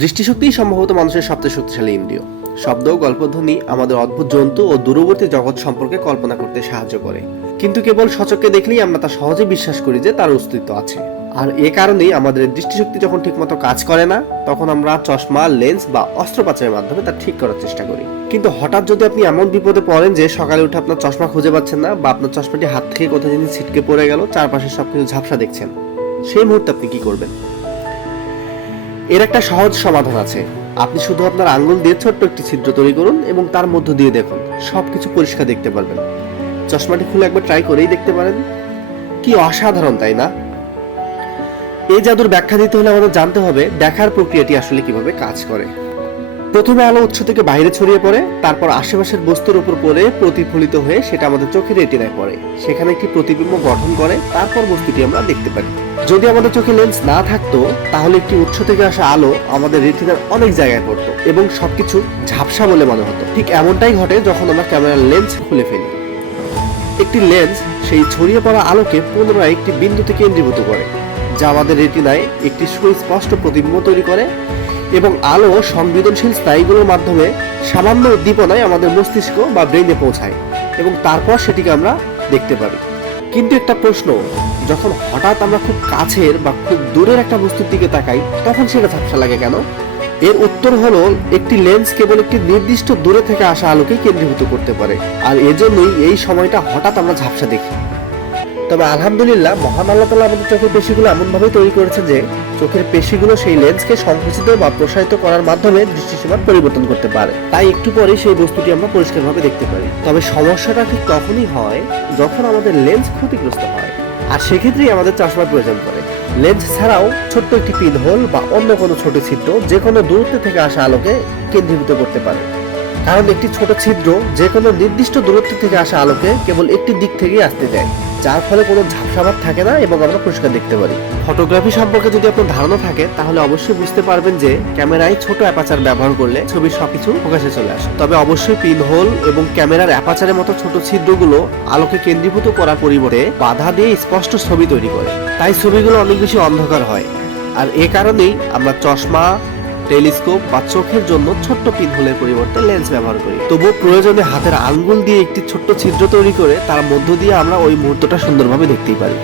দৃষ্টিশক্তিই সম্ভবত মানুষের সবচেয়ে শক্তিশালী ইন্দ্রিয়। শব্দ, গল্পধ্বনি আমাদের অদ্ভুত জন্তু ও দূরবর্তী জগৎ সম্পর্কে কল্পনা করতে সাহায্য করে। কিন্তু কেবল সচক্ষে দেখলেই আমরা তা সহজে বিশ্বাস করি যে তার অস্তিত্ব আছে। আর এ কারণেই আমাদের দৃষ্টিশক্তি যখন ঠিকমতো কাজ করে না, তখন আমরা চশমা, লেন্স বা অস্ত্রোপচারের মাধ্যমে তা ঠিক করার চেষ্টা করি। কিন্তু হঠাৎ যদি আপনি এমন বিপদে পড়েন যে সকালে উঠে আপনার চশমা খুঁজে পাচ্ছেন না, বা আপনার চশমাটি হাত থেকে কোথাও যেন ছিটকে পড়ে গেল, চারপাশে সবকিছু ঝাপসা দেখছেন, সেই মুহূর্তে আপনি কি করবেন? এর একটা সহজ সমাধান আছে। আপনি শুধু আপনার আঙ্গুল দিয়ে ছোট্ট একটি ছিদ্র তৈরি করুন এবং তার মধ্য দিয়ে দেখুন, সবকিছু পরিষ্কার দেখতে পারবেন। চশমাটি খুলে একবার ট্রাই করেই দেখতে পারেন। কি অসাধারণ, তাই না? এই জাদুর ব্যাখ্যা দিতে হলে আমাদের জানতে হবে দেখার প্রক্রিয়াটি আসলে কিভাবে কাজ করে। প্রথমে আলো উৎস থেকে বাইরে ছড়িয়ে পড়ে, তারপর আশেপাশের বস্তুর উপর পড়ে প্রতিফলিত হয়ে সেটা আমাদের চোখের রেটিনায় পড়ে, সেখানে একটি প্রতিবিম্ব গঠন করে, তারপর বস্তুটি আমরা দেখতে পারি। যদি আমাদের চোখে লেন্স না থাকতো, তাহলে একটি উৎস থেকে আসা আলো আমাদের রেটিনার অনেক জায়গায় পড়তো এবং সবকিছু ঝাপসা বলে মনে হতো। ঠিক এমনটাই ঘটে যখন আমরা ক্যামেরার লেন্স খুলে ফেলি। একটি লেন্স সেই ছড়িয়ে পড়া আলোকে পুনরায় একটি বিন্দুতে কেন্দ্রীভূত করে, যা আমাদের রেটিনায় একটি সুস্পষ্ট প্রতিবিম্ব তৈরি করে এবং আলো সংবেদনশীল স্নায়ুগুলোর মাধ্যমে সামান্য উদ্দীপনায় আমাদের মস্তিষ্ক বা ব্রেইনে পৌঁছায় এবং তারপর সেটিকে আমরা দেখতে পারি। কিন্তু একটা প্রশ্ন, যখন হঠাৎ আমরা খুব কাছের বা খুব দূরের একটা বস্তুর দিকে তাকাই, তখন সেটা ঝাপসা লাগে কেন? এর উত্তর হলো, একটি লেন্স কেবল একটি নির্দিষ্ট দূরে থেকে আসা আলোকে কেন্দ্রীভূত করতে পারে, আর এজন্যই এই সময়টা হঠাৎ আমরা ঝাপসা দেখি। তবে আলহামদুলিল্লাহ, মহান আল্লাহ তাআলা আমাদের চোখের পেশিগুলো এমনভাবে তৈরি করেছেন যে চোখের পেশিগুলো সেই লেন্সকে সংকুচিত বা প্রসারিত করার মাধ্যমে দৃষ্টিসীমার পরিবর্তন করতে পারে। তাই একটু পরে সেই বস্তুটি আমরা পরিষ্কারভাবে দেখতে পারি। তবে সমস্যাটা ঠিক তখনই হয় যখন আমাদের লেন্স ক্ষতিগ্রস্ত হয়, আর সেক্ষেত্রেই আমাদের চশমার প্রয়োজন পড়ে। লেন্স ছাড়াও ছোট্ট একটি পিনহোল বা অন্য কোনো ছোট ছিদ্র যে কোনো দূরত্ব থেকে আসা আলোকে কেন্দ্রীভূত করতে পারে, কারণ একটি ছোট ছিদ্র যে কোনো নির্দিষ্ট দূরত্ব থেকে আসা আলোকে কেবল একটি দিক থেকেই আসতে দেয়, যার ফলে কোনো ঝাপসাভাব থাকে না এবং আমরা পরিষ্কার দেখতে পারি। ফটোগ্রাফি সম্পর্কে যদি আপনার ধারণা থাকে, তাহলে অবশ্যই বুঝতে পারবেন যে ক্যামেরায় ছোট অ্যাপাচার ব্যবহার করলে ছবির সবকিছু ফোকাসে চলে আসে। তবে অবশ্যই পিনহোল এবং ক্যামেরার অ্যাপাচারের মতো ছোট ছিদ্রগুলো আলোকে কেন্দ্রীভূত করার পরিবর্তে বাধা দিয়ে স্পষ্ট ছবি তৈরি করে, তাই ছবিগুলো অনেক বেশি অন্ধকার হয়। আর এ কারণেই আমরা চশমা, টেলিস্কোপ বা চোখের জন্য ছোট্ট পিনহোলের পরিবর্তে লেন্স ব্যবহার করি। তবুও প্রয়োজনে হাতের আঙ্গুল দিয়ে একটি ছোট্ট ছিদ্র তৈরি করে তার মধ্য দিয়ে আমরা ওই মুহূর্তটা সুন্দরভাবে দেখতেই পারি।